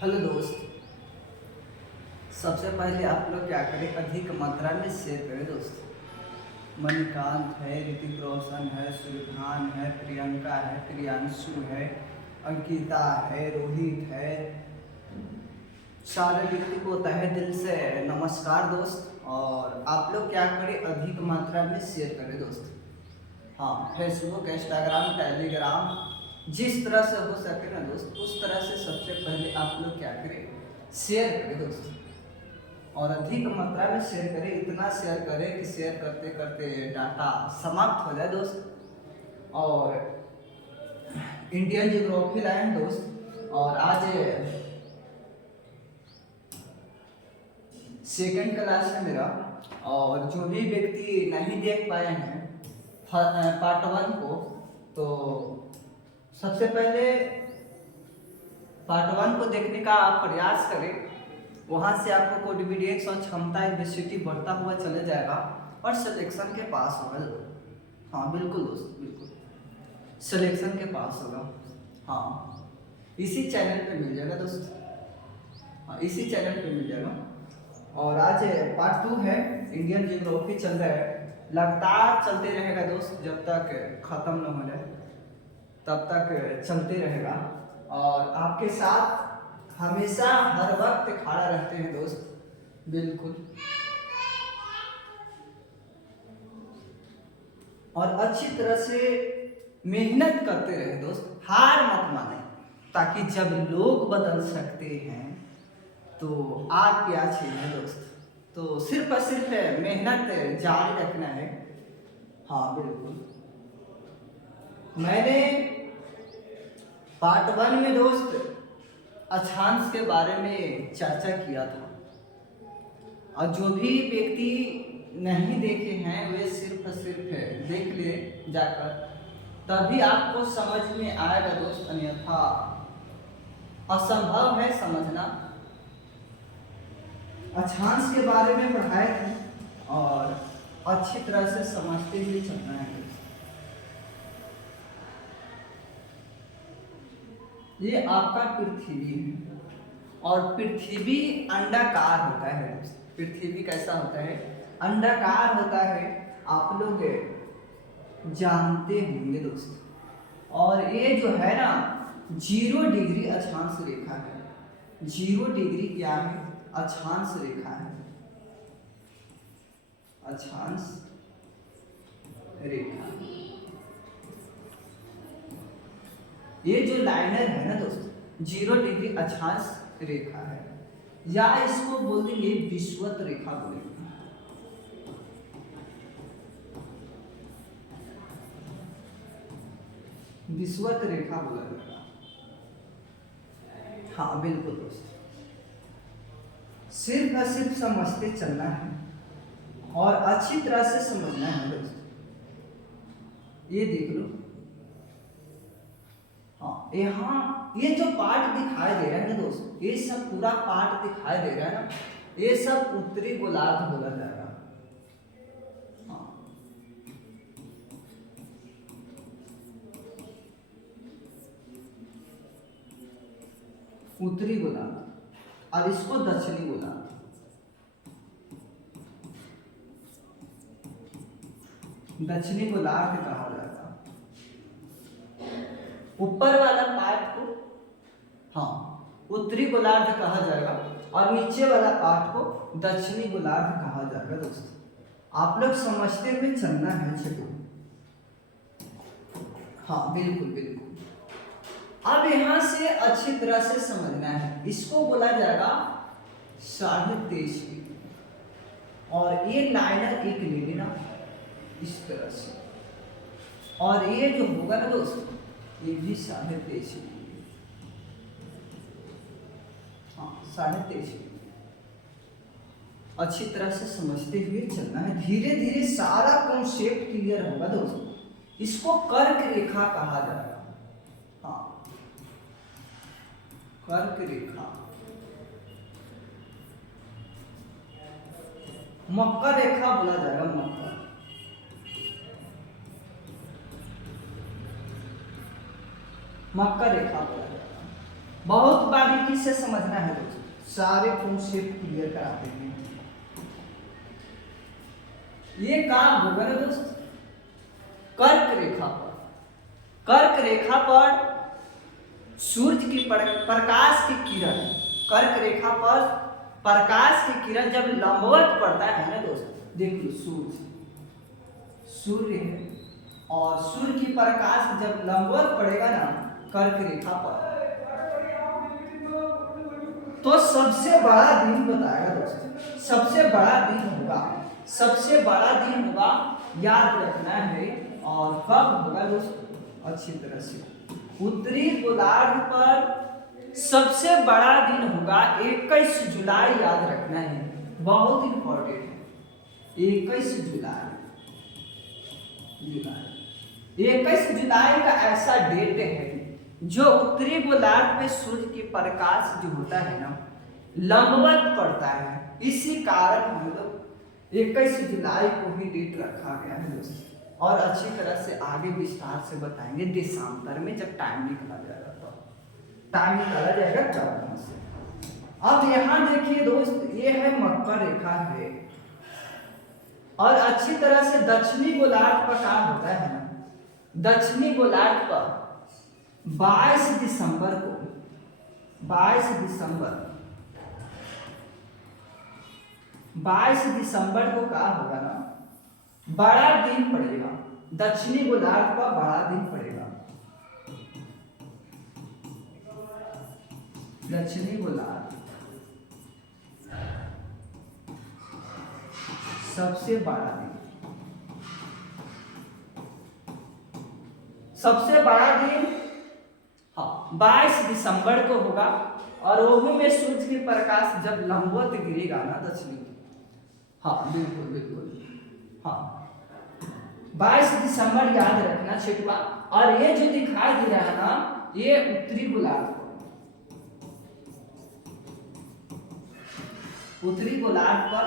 Hello दोस्त। सबसे पहले आप लोग क्या करें, अधिक मात्रा में शेयर करें दोस्त। मणिकांत है, ऋतिक रोशन है, सुरभान है, प्रियंका है, प्रियांशु है, अंकिता है, रोहित है, सारे व्यक्ति को तहे दिल से नमस्कार दोस्त। और आप लोग क्या करें, अधिक मात्रा में शेयर करें दोस्त। हाँ, फेसबुक, इंस्टाग्राम, टेलीग्राम, जिस तरह से हो सके ना दोस्त, उस तरह से सबसे पहले आप लोग क्या करें, शेयर करें दोस्त। और अधिक मात्रा में शेयर करें, इतना शेयर करें कि शेयर करते करते डाटा समाप्त हो जाए दोस्त। और इंडियन जियोग्राफी लाए हैं दोस्त, और आज सेकंड क्लास है मेरा। और जो भी व्यक्ति नहीं देख पाए हैं पार्ट 1 को, तो सबसे पहले पार्ट 1 को देखने का आप प्रयास करें। वहाँ से आपको कॉन्फिडेंस और क्षमता एबिलिटी बढ़ता हुआ चले जाएगा और सिलेक्शन के पास होगा। हाँ बिल्कुल दोस्त, बिल्कुल सिलेक्शन के पास होगा। हाँ, इसी चैनल पे मिल जाएगा दोस्त। हाँ, इसी चैनल पे मिल जाएगा। और आज पार्ट 2 है, इंडियन जियोग्राफी चल रहा है, लगातार चलते रहेगा दोस्त, जब तक ख़त्म न हो जाए तब तक चलते रहेगा। और आपके साथ हमेशा हर वक्त खड़ा रहते हैं दोस्त, बिल्कुल। और अच्छी तरह से मेहनत करते रहे दोस्त, हार मत माने, ताकि जब लोग बदल सकते हैं तो आप क्या चाहिए दोस्त। तो सिर्फ और सिर्फ मेहनत जारी रखना है। हाँ बिल्कुल। मैंने पार्ट 1 में दोस्त अक्षांश के बारे में चर्चा किया था, और जो भी व्यक्ति नहीं देखे हैं वे सिर्फ देख ले जाकर, तभी आपको समझ में आएगा दोस्त, अन्यथा असंभव है समझना। अक्षांश के बारे में पढ़ाए थे और अच्छी तरह से समझते हुए चलना है। ये आपका पृथ्वी है, और पृथ्वी अंडाकार होता है दोस्त। पृथ्वी कैसा होता है, अंडाकार होता है, आप लोग जानते होंगे दोस्त। और ये जो है ना, 0 डिग्री अक्षांश रेखा है। 0 डिग्री क्या है, अक्षांश रेखा है, अक्षांश रेखा। ये जो लाइनर है ना दोस्त, 0 डिग्री अक्षांश रेखा है, या इसको बोल देंगे विषुवत रेखा बोलेंगे। विषुवत रेखा बोला जाएगा। हाँ बिल्कुल दोस्त, सिर्फ और सिर्फ समझते चलना है और अच्छी तरह से समझना है दोस्त। ये देख लो, हाँ यहाँ ये जो पार्ट दिखाई दे रहा है ना दोस्त, ये सब पूरा पार्ट दिखाई दे रहा है ना, ये सब उत्तरी गोलार्ध बोला जाएगा। हाँ, उत्तरी गोलार्ध, और इसको दक्षिणी गोलार्ध। दक्षिणी गोलार्ध कहा जाता है ऊपर वाला पार्ट को। हाँ, उत्तरी गोलार्ध कहा जाएगा, और नीचे वाला पार्ट को दक्षिणी गोलार्ध कहा जाएगा दोस्त। आप लोग समझते हुए चलना है छठो। हाँ बिल्कुल बिल्कुल। अब यहां से अच्छी तरह से समझना है, इसको बोला जाएगा 23.5, और ये लाइनर एक ले लेना इस तरह से, और ये जो होगा ना दोस्त, ये भी 23.5। हाँ 23.5। अच्छी तरह से समझते हुए चलना है, धीरे धीरे सारा कॉन्सेप्ट क्लियर होगा दोस्त। इसको कर्क रेखा कहा जाएगा। हाँ, कर्क रेखा, मकर रेखा बोला जाएगा, मकर, मकर रेखा बोला जाएगा। बहुत बारीकी से समझना है दोस्तों, सारे कॉन्सेप्ट क्लियर कराते हैं। ये काम होगा ना दोस्त कर्क रेखा पर। कर्क रेखा पर सूर्य की प्रकाश की किरण, कर्क रेखा पर प्रकाश की किरण जब लंबवत पड़ता है ना दोस्त, देख लो सूर्य है और सूर्य की प्रकाश जब लंबवत पड़ेगा ना कर्क रेखा पर, तो सबसे बड़ा दिन बताएगा दोस्तों, सबसे बड़ा दिन होगा, सबसे बड़ा दिन होगा, याद रखना है। और कब होगा दोस्तों, अच्छी तरह से उत्तरी गोलार्ध पर सबसे बड़ा दिन होगा 21 जुलाई, याद रखना है, बहुत इंपॉर्टेंट है। 21 जुलाई, 21 जुलाई का ऐसा डेट है जो उत्तरी गोलार्ध पे सूर्य की प्रकाश जो होता है ना लंबवत पड़ता है, इसी कारण हम लोग 21 जुलाई को ही डेट रखा गया है दोस्तों। और अच्छी तरह से आगे विस्तार से बताएंगे देशांतर में, जब टाइम निकाला जाएगा तो टाइम निकाला जाएगा चार से। अब यहाँ देखिए दोस्त, ये है मकर रेखा है और अच्छी तरह से दक्षिणी गोलार्ध पर काम होता है ना, दक्षिणी गोलार्ध पर 22 दिसंबर को, 22 दिसंबर को क्या होगा ना, बड़ा दिन पड़ेगा, दक्षिणी गोलार्ध पर बड़ा दिन पड़ेगा, दक्षिणी गोलार्ध सबसे बड़ा दिन, सबसे बड़ा दिन हाँ 22 दिसंबर को होगा। और वो में सूर्य की प्रकाश जब लंबवत गिरेगा ना दक्षिणी, हाँ बिल्कुल बिल्कुल हाँ 22 दिसंबर याद रखना छिटवा। और ये जो दिखाई दे रहा है ना, ये उत्तरी गोलार्ध, उत्तरी गोलार्ध पर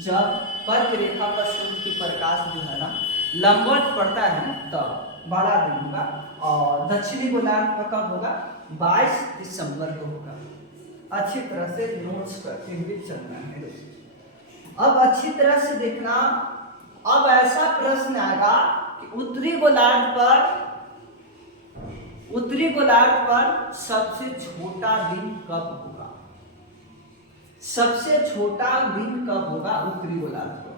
जब कर्क रेखा पर सूर्य की प्रकाश जो है ना लंबवत पड़ता है ना तब बड़ा दिन होगा। और दक्षिणी गोलार्ध पर कब होगा, 22 दिसंबर को होगा। अच्छी तरह से नोट्स करते हुए चलना है दोस्तों। अब अच्छी तरह से देखना, अब ऐसा प्रश्न आएगा कि उत्तरी गोलार्ध पर सबसे छोटा दिन कब होगा, सबसे छोटा दिन कब होगा उत्तरी गोलार्ध पर,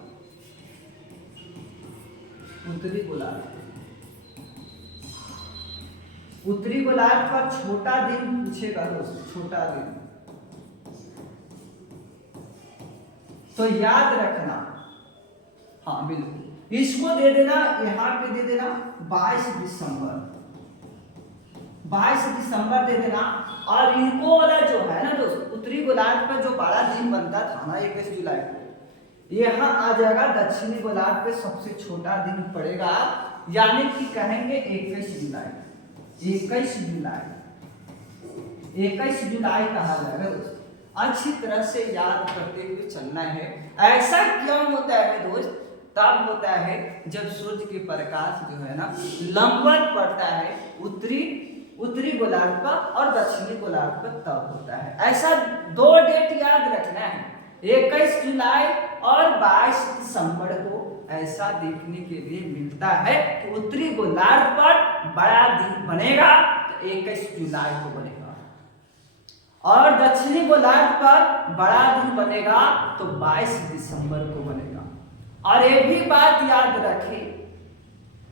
उत्तरी गोलार्ध पर छोटा दिन पूछेगा दोस्तों, छोटा दिन तो याद रखना, हाँ बिल्कुल इसको दे देना, यहाँ पे दे देना 22 दिसंबर, 22 दिसंबर दे देना। और इनको वाला जो है ना दोस्तों, उत्तरी गोलार्ध पर जो बड़ा दिन बनता था ना 21 जुलाई को, यहाँ आ जाएगा दक्षिणी गोलार्ध पे सबसे छोटा दिन पड़ेगा, यानी कि कहेंगे 21 जुलाई, 21 जुलाई कहा जाएगा दोस्त। अच्छी तरह से याद करते हुए चलना है। ऐसा क्यों होता है दोस्त, तब होता है जब सूर्य की प्रकाश जो है ना लंबवत पड़ता है उत्तरी गोलार्ध पर और दक्षिणी गोलार्ध पर, तब होता है। ऐसा दो डेट याद रखना है, 21 जुलाई और 22 दिसंबर को ऐसा देखने के लिए मिलता है कि उत्तरी गोलार्ध पर बड़ा दिन बनेगा तो 21 जुलाई को बनेगा, और दक्षिणी गोलार्ध पर बड़ा दिन बनेगा तो 22 दिसंबर को बनेगा। और एक भी बात याद रखें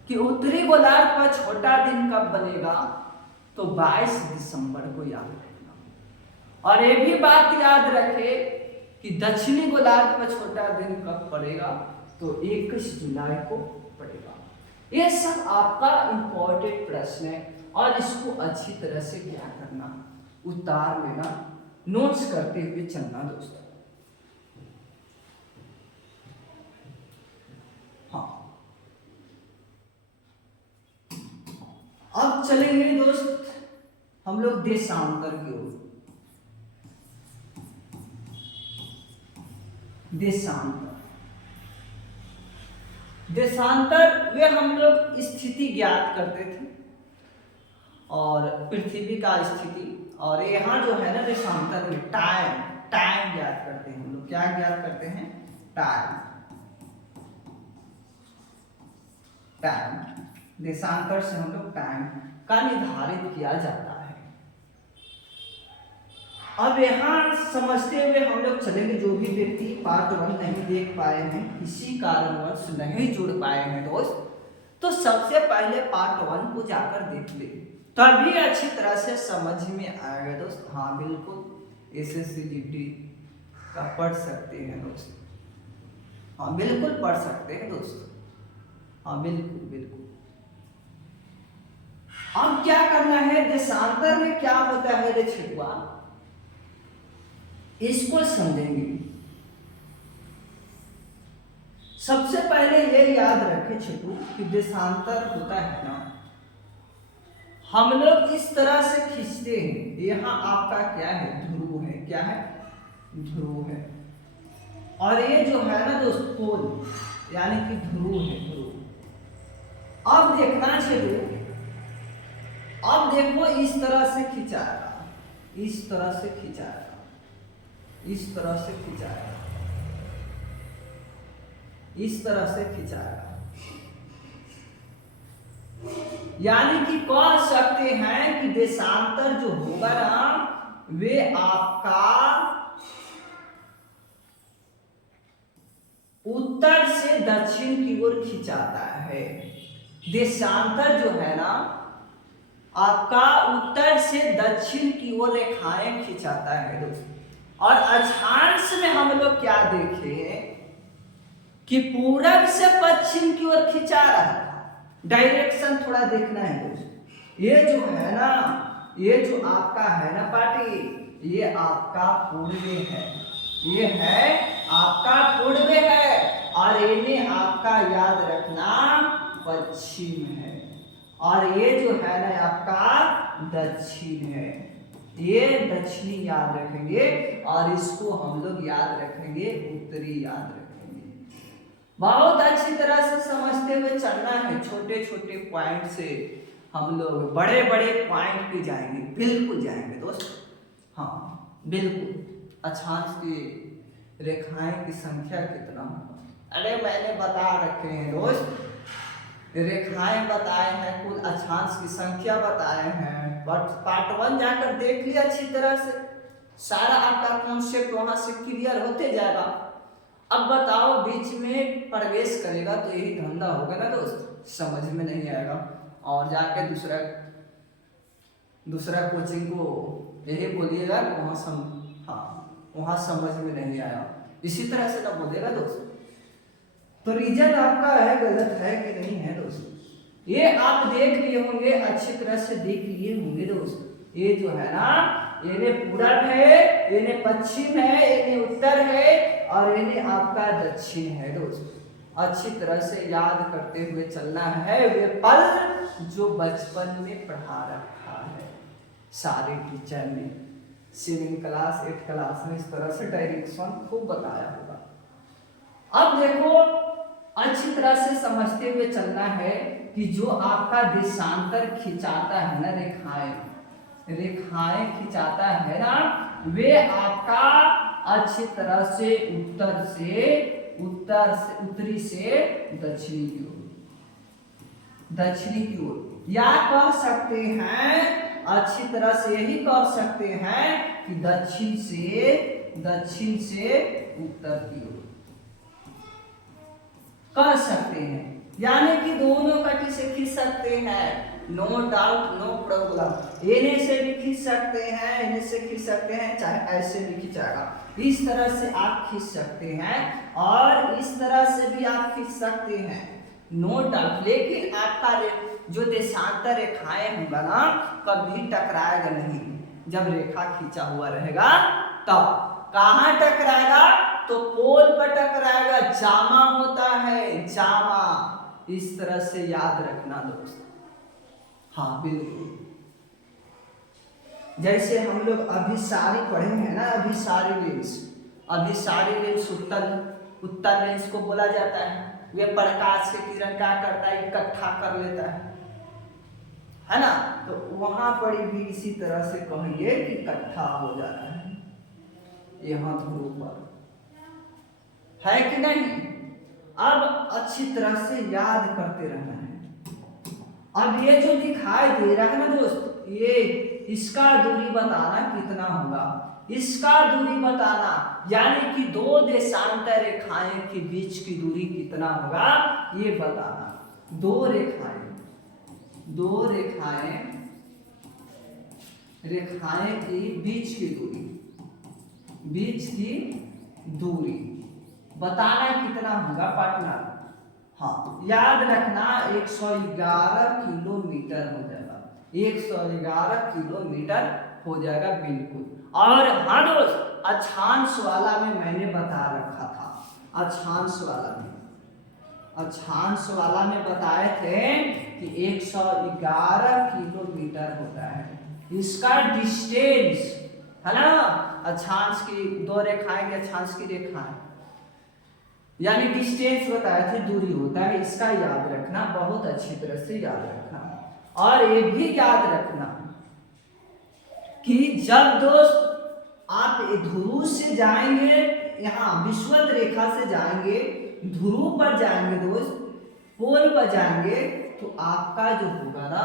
कि उत्तरी गोलार्ध पर छोटा दिन कब बनेगा तो 22 दिसंबर को याद रखना। और एक भी बात याद रखें कि दक्षिणी गोलार्ध पर छोटा दिन कब पड़ेगा तो 21 जुलाई को पड़ेगा। ये सब आपका इंपॉर्टेंट प्रश्न है और इसको अच्छी तरह से क्या करना, उतार लेना, नोट्स करते हुए चलना दोस्तों। हाँ, अब चलेंगे दोस्त हम लोग देशांतर की ओर। देशांतर वे हम लोग स्थिति ज्ञात करते थे और पृथ्वी का स्थिति और यहाँ जो है ना देशांतर में टाइम टाइम ज्ञात करते हैं हम लोग। क्या ज्ञात करते हैं? टाइम। टाइम देशांतर से हम लोग टाइम का निर्धारित किया जाता है। अब यहाँ समझते हुए हम लोग चलेंगे, जो भी व्यक्ति पार्ट 1 नहीं देख पाए हैं, किसी कारणवश नहीं जुड़ पाए हैं दोस्त, तो सबसे पहले पार्ट 1 को जाकर देख ले, तभी अच्छी तरह से समझ में आएगा दोस्त। हाँ बिल्कुल एसएससी जीडी का पढ़ सकते हैं दोस्त। हाँ बिल्कुल पढ़ सकते हैं दोस्त। हाँ बिल्कुल बिल्कुल। अब क्या करना है, देशांतर में क्या होता है रे छिटुआ, इसको समझेंगे। सबसे पहले ये याद रखें छिटू कि देशांतर होता है ना, हम लोग इस तरह से खींचते हैं। यहाँ आपका क्या है? ध्रुव है। क्या है? ध्रुव है। और ये जो है ना दोस्त पोल यानी कि ध्रुव है, ध्रुव। अब देखना छिटू, अब देखो इस तरह से खिंचाएगा, इस तरह से खिंचाएगा, इस तरह से खिंचाएगा, इस तरह से खिंचाएगा। यानी कि कह सकते हैं कि देशांतर जो होगा ना, वे आपका उत्तर से दक्षिण की ओर खिंचाता है। देशांतर जो है ना आपका उत्तर से दक्षिण की ओर रेखाएं खिंचाता है दोस्तों। और अक्षांश में हम लोग क्या देखे कि पूरब से पश्चिम की ओर खिंचा रहा है। डायरेक्शन थोड़ा देखना है दोस्तों। ये जो है ना, ये जो आपका है ना पार्टी, ये आपका पूर्वे है, ये है आपका पूर्वे है, और इन्हें आपका याद रखना पश्चिम है, और ये जो है ना आपका दक्षिण है। ये दक्षिणी याद रखेंगे, और इसको हम लोग याद रखेंगे उत्तरी याद रखेंगे। बहुत अच्छी तरह से समझते हुए चलना है। छोटे छोटे पॉइंट से हम लोग बड़े बड़े पॉइंट पे जाएंगे, बिल्कुल जाएंगे दोस्त। हाँ बिल्कुल। अक्षांश की रेखाएं की संख्या कितना होगा? अरे मैंने बता रखे हैं दोस्त, रेखाएं बताए हैं, कुल अक्षांश की संख्या बताए हैं। पार्ट 1 जाकर देख लिया अच्छी तरह से, सारा आपका कॉन्सेप्ट वहां से क्लियर होते जाएगा। अब बताओ बीच में प्रवेश करेगा तो यही धंधा होगा ना दोस्त, समझ में नहीं आएगा, और जाके दूसरा कोचिंग को यही बोलिएगा कि वहां समझ में नहीं आया, इसी तरह से ना बोलेगा दोस्त। तो रीजन आपका है गलत है कि नहीं है दोस्त, ये आप देख लिए होंगे, अच्छी तरह से देख लिए होंगे दोस्त। ये जो है ना, इन्हें पूरब है, इन्हें पश्चिम है, इन्हें उत्तर है, और इन्हें आपका दक्षिण है दोस्त। अच्छी तरह से याद करते हुए चलना है वे पल जो बचपन में पढ़ा रखा है सारे टीचर ने 7 क्लास 8 क्लास में, इस तरह से डायरेक्शन खूब बताया होगा। अब देखो अच्छी तरह से समझते हुए चलना है कि जो आपका देशांतर खिंचाता है ना, रेखाएं खिंचाता है ना, वे आपका अच्छी तरह से उत्तरी से दक्षिणी की ओर, या कह सकते हैं अच्छी तरह से यही कह सकते हैं कि दक्षिण से उत्तर की ओर कह सकते हैं। यानी कि दोनों कटी से खींच सकते हैं, नो डाउट नो प्रॉब्लम। इन्हें से भी खींच सकते हैं, इन्हें से खींच सकते हैं, चाहे ऐसे भी खींचाएगा, इस तरह से आप खींच सकते हैं, और इस तरह से भी आप खींच सकते हैं, नो डाउट। लेकिन आपका जो देशांतर रेखाएं होगा ना, कभी टकराएगा नहीं। जब रेखा खींचा हुआ रहेगा तब कहाँ टकराएगा? तो पोल पर टकराएगा, जामा होता है, जामा। इस तरह से याद रखना दोस्त। हाँ बिल्कुल। जैसे हम लोग अभिसारी पढ़े हैं ना, अभिसारी लेंस उत्तल लेंस को बोला जाता है। वे प्रकाश के किरण क्या करता है? इकट्ठा कर लेता है ना। तो वहां पर भी इसी तरह से कहिए कि इकट्ठा हो जा रहा है यहाँ ध्रुव पर, है कि नहीं। अब अच्छी तरह से याद करते रहना है। अब ये जो दिखाई दे रहा है ना दोस्त, ये इसका दूरी बताना कितना होगा, इसका दूरी बताना, यानी कि दो देशांतर रेखाएं के बीच की दूरी कितना होगा ये बताना। दो रेखाएं की बीच की दूरी बताना कितना होगा पार्टनर। हाँ याद रखना 111 किलोमीटर हो जाएगा, 111 किलोमीटर हो जाएगा बिल्कुल। और हाँ दोस्त, अक्षांश वाला में मैंने बता रखा था, अक्षांश वाला में बताए थे कि 111 किलोमीटर होता है इसका डिस्टेंस, है ना। अक्षांश की दो रेखाएं के अक्षांश की रेखाएं यानी डिस्टेंस बताया थे, दूरी होता है इसका, याद रखना, बहुत अच्छी तरह से याद रखना। और ये भी याद रखना कि जब दोस्त आप ध्रुव से जाएंगे, यहाँ विषुवत रेखा से जाएंगे, ध्रुव पर जाएंगे दोस्त, पोल पर जाएंगे, तो आपका जो होगा ना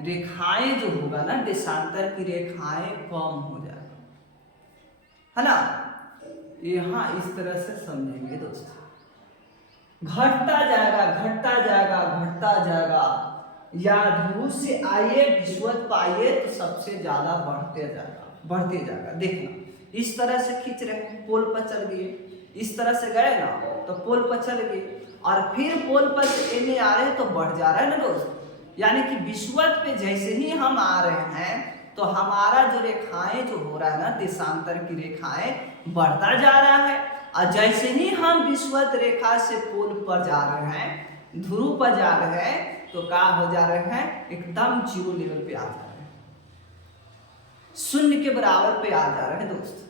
रेखाएं जो होगा ना देशांतर की रेखाएं कम हो जाएगा, है ना। यहाँ इस तरह से समझेंगे दोस्त, घटता जाएगा, या ध्रुव से आइए विषुवत पाइए तो सबसे ज्यादा बढ़ते जाएगा। देखना इस तरह से खींच रहे हैं, पोल पर चल गए, इस तरह से गए ना तो पोल पर चल गए, और फिर पोल पर से एने आ रहे हैं तो बढ़ जा रहा है ना दोस्त। यानी कि विषुवत पे जैसे ही हम आ रहे हैं तो हमारा जो रेखाएं जो हो रहा है ना देशांतर की रेखाएं बढ़ता जा रहा है, और जैसे ही हम विषुवत रेखा से पोल पर जा रहे हैं, ध्रुव पर जा रहे हैं, तो क्या हो जा रहे हैं, एकदम जीरो लेवल पे आ जा रहे हैं, शून्य के बराबर पे आ जा रहे हैं दोस्त।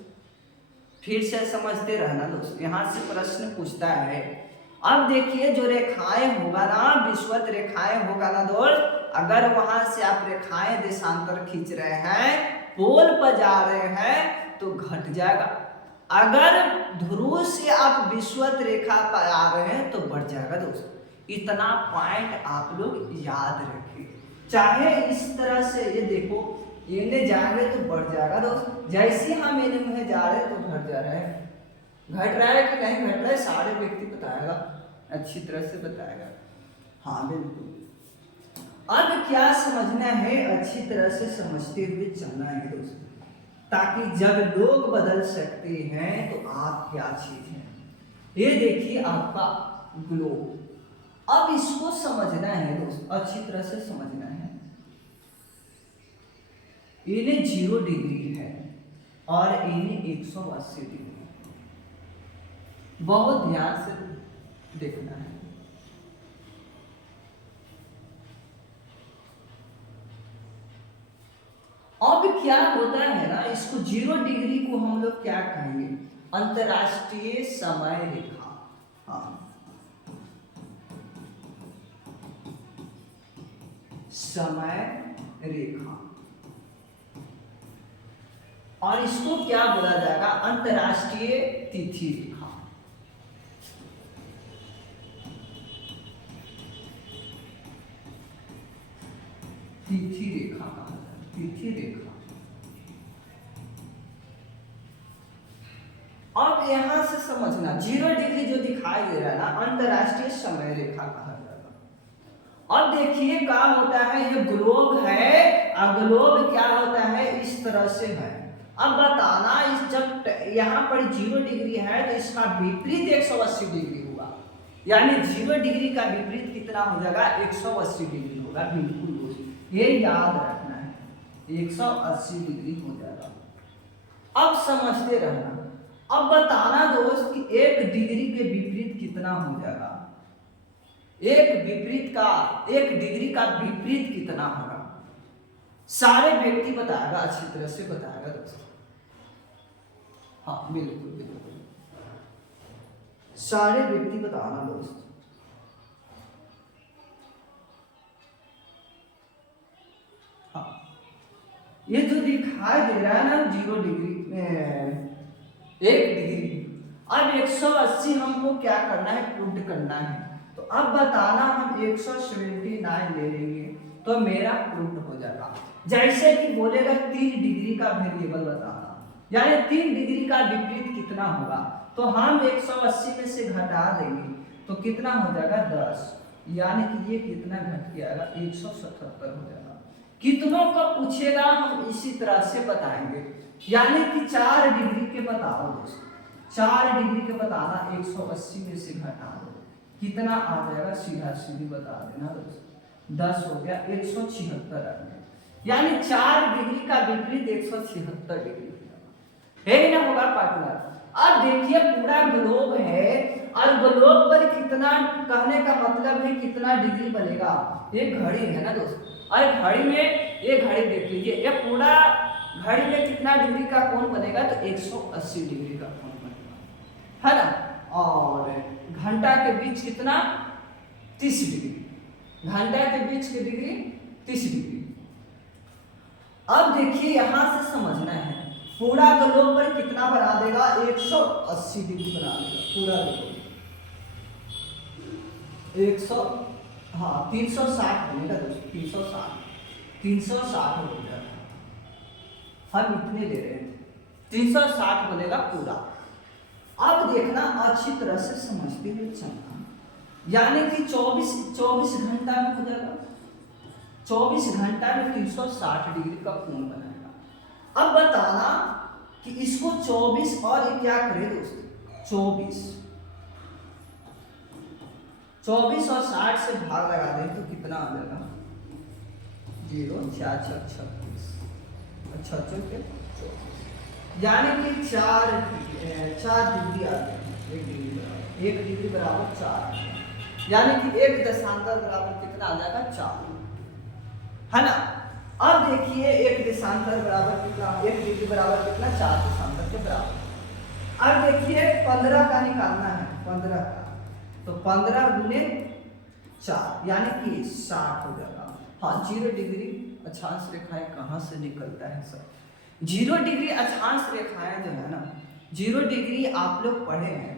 फिर से समझते रहना दोस्त, यहां से प्रश्न पूछता है। अब देखिए जो रेखाएं होगा ना, विषुवत रेखाएं होगा ना दोस्त, अगर वहां से आप रेखाएं देशांतर खींच रहे हैं, पोल पर जा रहे हैं तो घट जाएगा, अगर ध्रुव से आप विषुवत रेखा पर आ रहे हैं तो बढ़ जाएगा दोस्त। इतना पॉइंट आप लोग याद रखिए, चाहे इस तरह से ये देखो, इन्हें जाएंगे तो बढ़ जाएगा दोस्त, जैसे हम इन्हें जा रहे हैं तो घट जा रहा है, घट रहा है कि नहीं घट रहा है, सारे व्यक्ति बताएगा, अच्छी तरह से बताएगा। हाँ बिल्कुल। अब क्या समझना है, अच्छी तरह से समझते हुए चलना है दोस्त, ताकि जब लोग बदल सकते हैं तो आप क्या चीज है। ये देखिए आपका ग्लोब, अब इसको समझना है दोस्त, अच्छी तरह से समझना है। इन्हें 0 डिग्री है और इन्हें 180 डिग्री, बहुत ध्यान से देखना है। अब क्या होता है ना, इसको 0 डिग्री को हम लोग क्या कहेंगे, अंतरराष्ट्रीय समय रेखा। हाँ, समय रेखा, और इसको क्या बोला जाएगा, अंतरराष्ट्रीय तिथि रेखा। तिथि रेखा कहा जाता है, तिथि रेखा। अब यहां से समझना 0 डिग्री जो दिखाई दे रहा है ना, अंतरराष्ट्रीय समय रेखा कहा जाता है। अब देखिए क्या होता है, ये ग्लोब है, और ग्लोब क्या होता है, इस तरह से है। अब बताना, इस जब यहाँ पर 0 डिग्री है तो इसका विपरीत 180 डिग्री होगा, यानी 0 डिग्री का विपरीत कितना हो जाएगा, 180 डिग्री होगा। बिल्कुल दोस्त, ये याद रखना है, 180 डिग्री हो जाएगा। अब समझते रहना, अब बताना दोस्त कि 1 डिग्री के विपरीत कितना हो जाएगा, 1 डिग्री का विपरीत कितना होगा, सारे व्यक्ति बताएगा, अच्छी तरह से बताएगा दोस्तों। हाँ बिल्कुल बिल्कुल, सारे व्यक्ति बताना दोस्त। ये जो दिखाई दे रहा है ना 0 डिग्री 1 डिग्री, अब 180 हमको क्या करना है, पुट करना है। तो अब बताना हम 179 ले लेंगे तो मेरा पुट हो जाएगा। जैसे कि बोलेगा 3 डिग्री का वेरिएबल बताना, यानी 3 डिग्री का विपरीत कितना होगा, तो हम 180 में से घटा देंगे तो कितना हो जाएगा 10, यानी कि ये कितना घट के आएगा 177 हो जाएगा। कितनों का पूछेगा हम इसी तरह से बताएंगे, यानी कि 4 डिग्री के बताओ दोस्तों, 4 डिग्री के बताना 180 में से घटा दो कितना आ जाएगा, सीधा सीधी बता देना दोस्तों, 10 हो गया, 176 आ गया, यानी 4 डिग्री का विपरीत 176 डिग्री है ना होगा पार्टनर। अब देखिए पूरा ग्लोब है और ग्लोब पर कितना, कहने का मतलब है कितना डिग्री बनेगा, ये घड़ी है ना दोस्तों, और घड़ी में ये घड़ी देख लीजिए, ये पूरा घड़ी में कितना डिग्री का कोण बनेगा, तो 180 डिग्री का कोण बनेगा, है ना। और घंटा के बीच कितना, 30 डिग्री, घंटा के बीच की डिग्री 30 डिग्री। अब देखिए यहां से समझना है पूरा ग्लोब पर कितना बना देगा, 180 डिग्री बना देगा पूरा ग्लोब, 100 हाँ 360 बनेगा दोस्तों, 360 हो जाएगा, हम इतने ले रहे हैं, 360 बनेगा पूरा। अब देखना अच्छी तरह से समझते हुए चलना, यानी कि 24 घंटा में हो जाएगा, 24 घंटा में 360 डिग्री का कोण बनाएगा। अब बताना कि इसको 24 और ये क्या करे दोस्तों, 24 और 60 से भाग लगा दें तो कितना आ जाएगा, 0 4 6 36, अच्छा चलिए, यानी कि 4 डिग्री आ गया, 1 डिग्री बराबर 4, यानी कि 1 दशांतर बराबर कितना आ जाएगा 4, है ना। अब देखिए 1 देशांतर बराबर कितना, 1 डिग्री बराबर कितना, 4 देशांतर के बराबर। अब देखिए 15 का निकालना है, 15 का, तो 15 गुने 4 यानी कि 60 हो जाएगा। हाँ 0 डिग्री अक्षांश रेखाएं कहाँ से निकलता है सर, 0 डिग्री अक्षांश रेखाएं जो है ना, 0 डिग्री आप लोग पढ़े हैं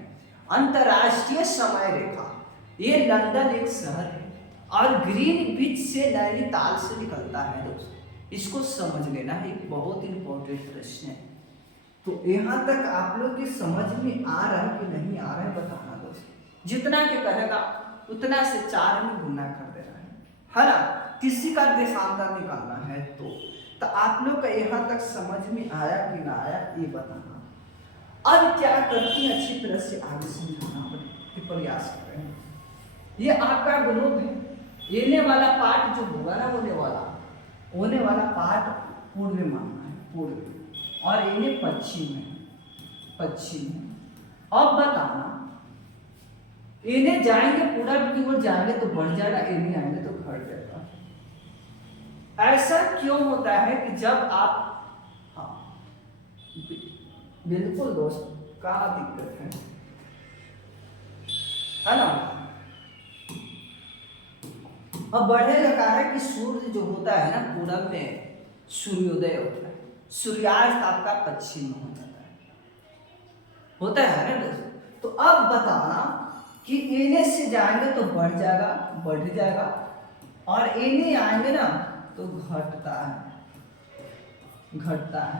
अंतरराष्ट्रीय समय रेखा, ये लंदन एक शहर है और ग्रीनविच से नैनीताल से निकलता है दोस्तों, इसको समझ लेना है, बहुत इंपॉर्टेंट प्रश्न है। तो यहाँ तक आप लोग की समझ में आ रहा है कि नहीं आ रहा है बताना दोस्तों, जितना के कहेगा उतना से 4 में गुना कर देना है ना। किसी का देशांतर निकालना है तो आप लोग का यहाँ तक समझ में आया कि ना आया ये बताना। अब क्या करती है, अच्छी तरह से आगे समझाना के प्रयास कर रहे हैं। ये आपका ग्लोब है, येने वाला पार्ट जो होगा ना, होने वाला पार्ट पूर्व में मानना है, पूर्व, और इन्हें पश्चिम है। अब बताना इन्हें जाएंगे पूरब की ओर जाएंगे तो बढ़ जाएगा, इन्हें आएंगे तो घट जाएगा। ऐसा क्यों होता है कि जब आप, हाँ बिल्कुल दोस्त, कहाँ दिक्कत है ना। अब बढ़ेगा कहा है कि सूर्य जो होता है ना पूरब में सूर्योदय होता है, सूर्यास्त आपका पश्चिम में हो जाता है, होता है ना दोस्तों। तो अब बताना कि एने से जाएंगे तो बढ़ जाएगा, और एने आएंगे ना तो घटता है।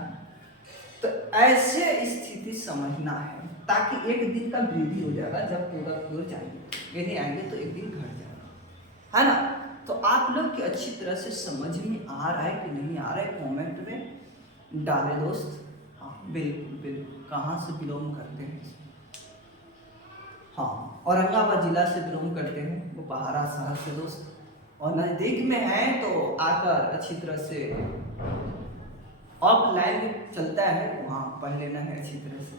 तो ऐसे स्थिति समझना है ताकि एक दिन का वृद्धि हो जाएगा, जब पूरब की ओर जाएंगे, एने आएंगे तो एक दिन घट जाएगा, है ना। तो आप लोग की अच्छी तरह से समझ में आ रहा है कि नहीं आ रहा है, कमेंट में डालें दोस्त। हाँ बिल्कुल, कहाँ से बिलोंग करते हैं, हाँ औरंगाबाद जिला से बिलोंग करते हैं, वो पहाड़ा शहर से दोस्त, और नज़दीक में है तो आकर अच्छी तरह से ऑफलाइन चलता है वहाँ पढ़ लेना है अच्छी तरह से।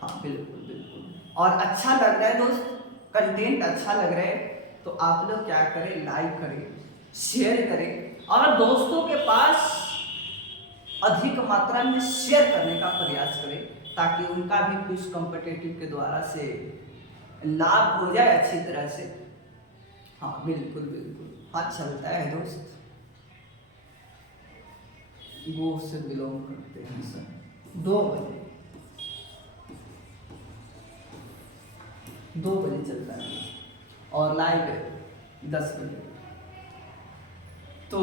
हाँ बिल्कुल, और अच्छा लग रहा है दोस्त, कंटेंट अच्छा लग रहा है तो आप लोग क्या करें, लाइक करें, शेयर करें, और दोस्तों के पास अधिक मात्रा में शेयर करने का प्रयास करें ताकि उनका भी कुछ कॉम्पिटिटिव के द्वारा से लाभ हो जाए अच्छी तरह से। हाँ बिल्कुल, हाँ चलता है दोस्त। गो से बिलोंग करते हैं सर। 2 बजे 2 बजे चलता है और लाइव 10 बजे। तो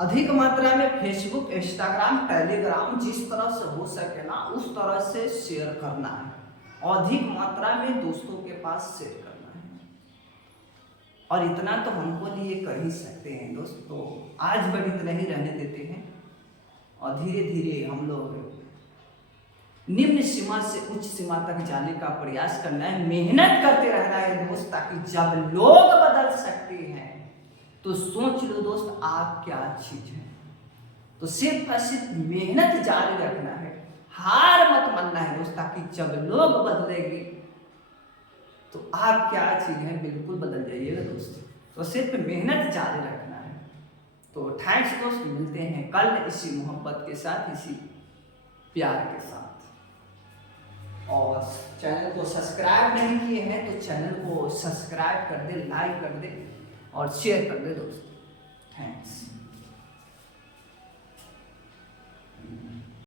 अधिक मात्रा में फेसबुक, इंस्टाग्राम, टेलीग्राम जिस तरह से हो सके ना उस तरह से शेयर करना है। अधिक मात्रा में दोस्तों के पास शेयर करना है। और इतना तो हम बोल ये कर ही सकते हैं दोस्तों। आज बस इतना ही रहने देते हैं और धीरे धीरे हम लोग निम्न सीमा से उच्च सीमा तक जाने का प्रयास करना है, मेहनत करते रहना है दोस्त, ताकि जब लोग बदल सकते हैं तो सोच लो दोस्त आप क्या चीज है। तो सिर्फ और सिर्फ मेहनत जारी रखना है, हार मत मानना है दोस्त, ताकि जब लोग बदलेंगे तो आप क्या चीज है बिल्कुल बदल जाइएगा दोस्त। तो सिर्फ मेहनत जारी रखना है। तो थैंक्स दोस्त, मिलते हैं कल इसी मोहब्बत के साथ, इसी प्यार के साथ। और चैनल को सब्सक्राइब नहीं किए हैं तो चैनल को सब्सक्राइब कर दे, लाइक कर दे और शेयर कर दे दोस्तों। थैंक्स।